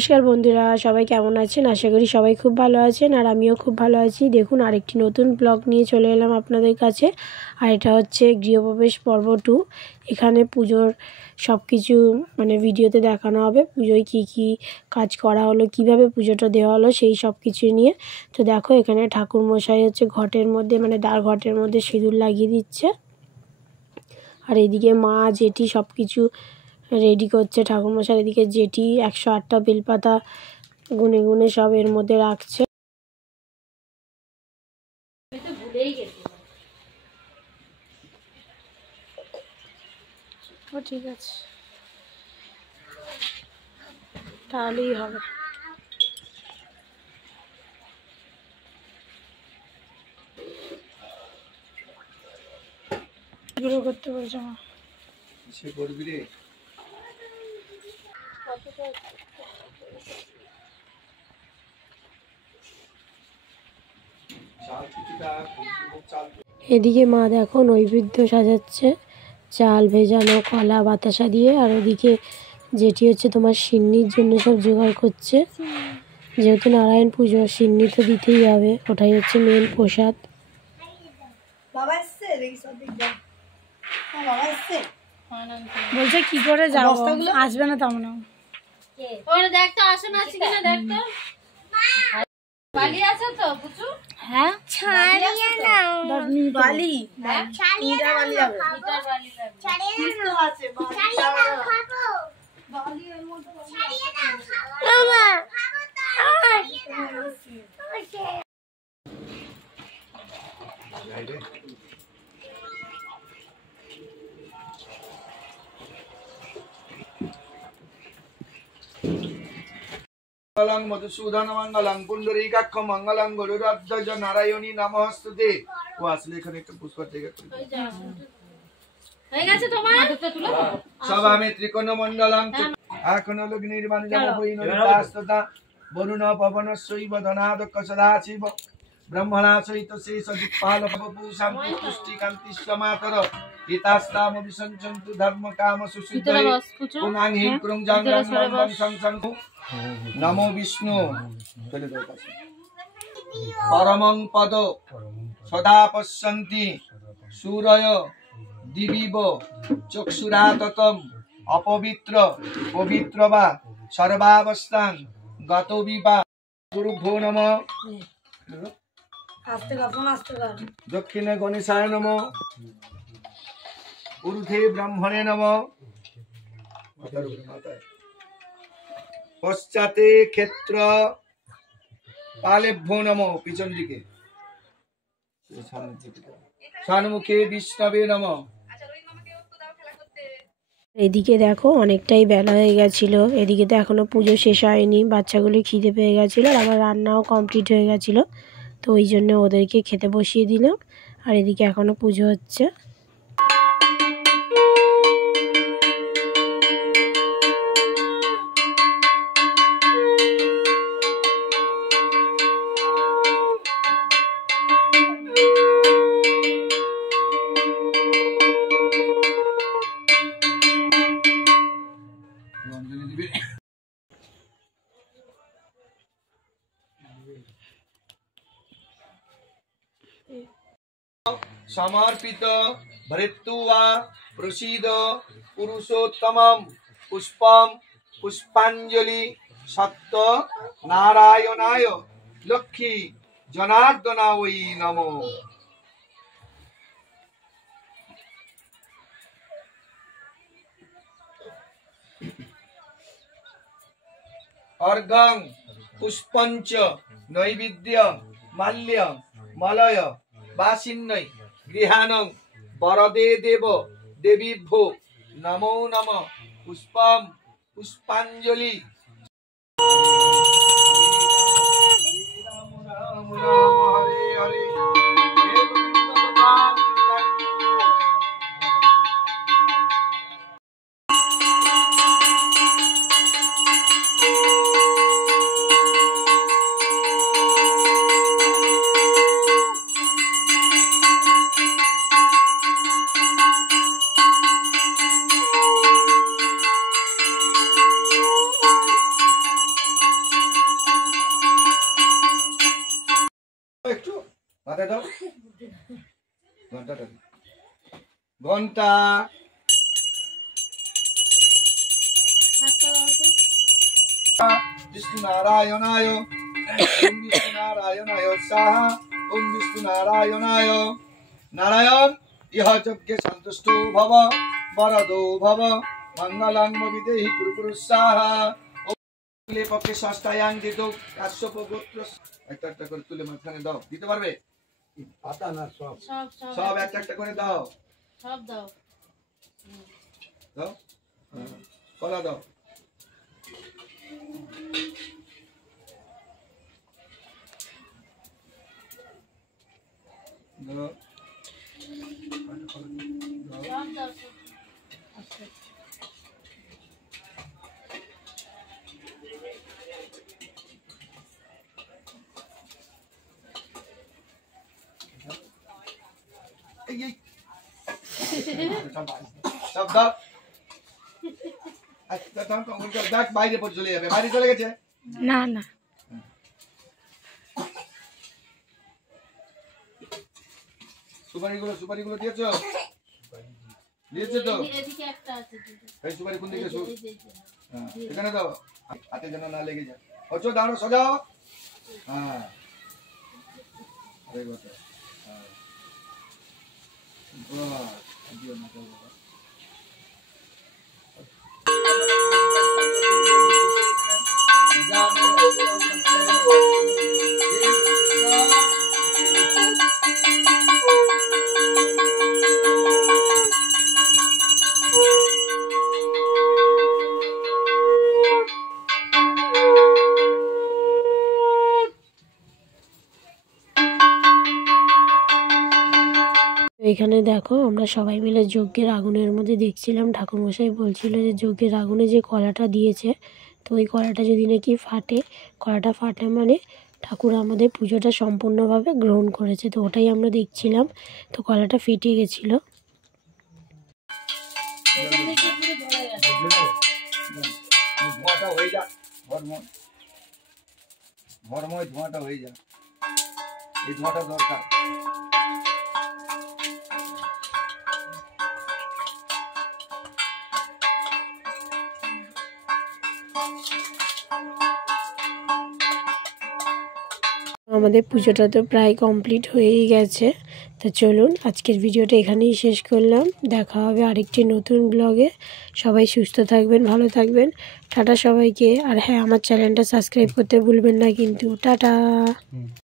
নমস্কার বন্ধুরা, সবাই কেমন আছেন? আশা করি সবাই খুব ভালো আছেন আর আমিও খুব ভালো আছি। দেখুন আরেকটি নতুন ব্লগ নিয়ে চলে এলাম আপনাদের কাছে। আর এটা হচ্ছে গৃহপ্রবেশ পর্ব 2। এখানে পুজোর সব কিছু ভিডিওতে দেখানো হবে। পুজোয় কি কি কাজ করা হলো, কিভাবে পুজোটা দেওয়া হলো, সেই সব কিছু নিয়ে। তো দেখো এখানে ঠাকুরমশাই হচ্ছে ঘটের মধ্যে দ্বার ঘটের মধ্যে সিঁদুর লাগিয়ে দিচ্ছে। আর এদিকে মা জেঠি সব কিছু রেডি করছে। ঠাকুরমশাই এদিকে জেঠি 108টা বেলপাতা গুনে গুনে সব এর মধ্যে রাখছে। ঠিক আছে, তাহলেই হবে। করতে বলছে মা, সে করবি রে। এদিকে মা দেখো নৈবেদ্য সাজাচ্ছে, চাল ভেজানো, কলা, বাতাসা দিয়ে। আর ওদিকে যেটি হচ্ছে তোমার সিন্নির জন্য সব জোগাড় করছে। যেহেতু নারায়ণ পুজো, সিন্নি তো দিতেই হবে, ওটাই হচ্ছে মেন প্রসাদ। বলছে কি করে যাবো, আসবে না তেমন। হ্যাঁ मंगलं मधुसूदन मंगलं पुंडरीकाक्ष मंगलं गुरुराध्वज नारायणी नमस्तुते। ও আসলে এখানে একটা পুষ্প থেকে হয়ে গেছে তোমার সবা মে ত্রিকোণ মণ্ডলং এখন লগ্নি নির্মাণ যাব বৈনতাস্ততা বরুণ পবন শৈব ধনাদ কসদাচিব ব্রহ্মণা সহিত শেষ দিকপাল বাবু শান্তি পুষ্টি কান্তি সমাতর হিতাস্তাম বিসঞ্চন্তু ধর্ম কাম সুসিদ্ধয়ে পুনাং হিং ক্রুং জাং বং সং সং নমো বিষ্ণু পরমং পদ সদা পশ্যন্তি সূরয় দিবিব চক্ষুরাততম অপবিত্র পবিত্র বা সর্বাবস্থান গত বিবা গুরুভ্যো নমঃ। দক্ষিণে গণেশায় নমঃ, ঊর্ধ্বে ব্রহ্মণে নমঃ, পশ্চাতে ক্ষেত্র পালেভ্যো নমঃ, পিছন দিকে সম্মুখে বিষ্ণবে নমঃ। এদিকে দেখো অনেকটাই বেলা হয়ে গেছিল। এদিকে তো এখনো পুজো শেষ হয়নি, বাচ্চাগুলো খিদে পেয়ে গেছিলো আর আমার রান্নাও কমপ্লিট হয়ে গেছিলো। তো ওই জন্য ওদেরকে খেতে বসিয়ে দিলাম। আর এদিকে এখনো পুজো হচ্ছে। समर्पित भृत्वा प्रसीद पुरुषोत्तमं पुष्पं पुष्पांजलि सत्य नारायणाय लक्ष्मी जनार्दनाय नमो। अर्घं पुष्पंच नैवेद्य माल्य मलय वासिन्नै गृहाणं वरदे देव देवीभ्यो नमो नमः पुष्पं पुष्पांजलि। हरे हरे মাথায় দাও ঘন্টাটা ঘন্টা বিষ্ণু নারায়ণায় ওম বিষ্ণু নারায়ণায় স্বাহা ওম বিষ্ণু নারায়ণায় নারায়ণ ইহ যজ্ঞে সন্তুষ্ট ভব বরদো ভব মঙ্গলাং বিদেহি কুরু কুরু স্বাহা পক্ষে ষষ্ঠায়াং দিত কাশ্যপ গোত্র একটা একটা করে তুলে মাঝখানে দাও দিতে পারবে পাতা না সব সব একটা একটা করে দাও সব দাও দাও কলা দাও দাও সব দাও দেখ বাইরে পর চলে যাবে বাইরে চলে গেছে না না সুপারিগুলো দিয়েছো দিয়েছে তো এই সুপারি কোন দিকে এখানে দাও হাতে যেন না লেগে যায় ওচো দাঁড়ো সজাও হ্যাঁ দিও না এখানে দেখো আমরা সবাই মিলে যজ্ঞের আগুনের মধ্যে দেখছিলাম ঠাকুরমশাই বলছিল যে যজ্ঞের আগুনে যে কলাটা দিয়েছে তো ওই কলাটা যদি নাকি ফাটে কলাটা ফাটে মানে ঠাকুর আমাদের পুজোটা সম্পূর্ণভাবে গ্রহণ করেছে তো ওটাই আমরা দেখছিলাম তো কলাটা ফেটে গেছিলো ধোঁয়াটা হয়ে যায় এই ধোঁয়াটা দরকার আমাদের পুজোটা তো প্রায় কমপ্লিট হয়েই গেছে তো চলুন আজকের ভিডিওটা এখানেই শেষ করলাম দেখা হবে আরেকটি নতুন ব্লগে সবাই সুস্থ থাকবেন ভালো থাকবেন টাটা সবাইকে আর হ্যাঁ আমার চ্যানেলটা সাবস্ক্রাইব করতে ভুলবেন না কিন্তু টাটা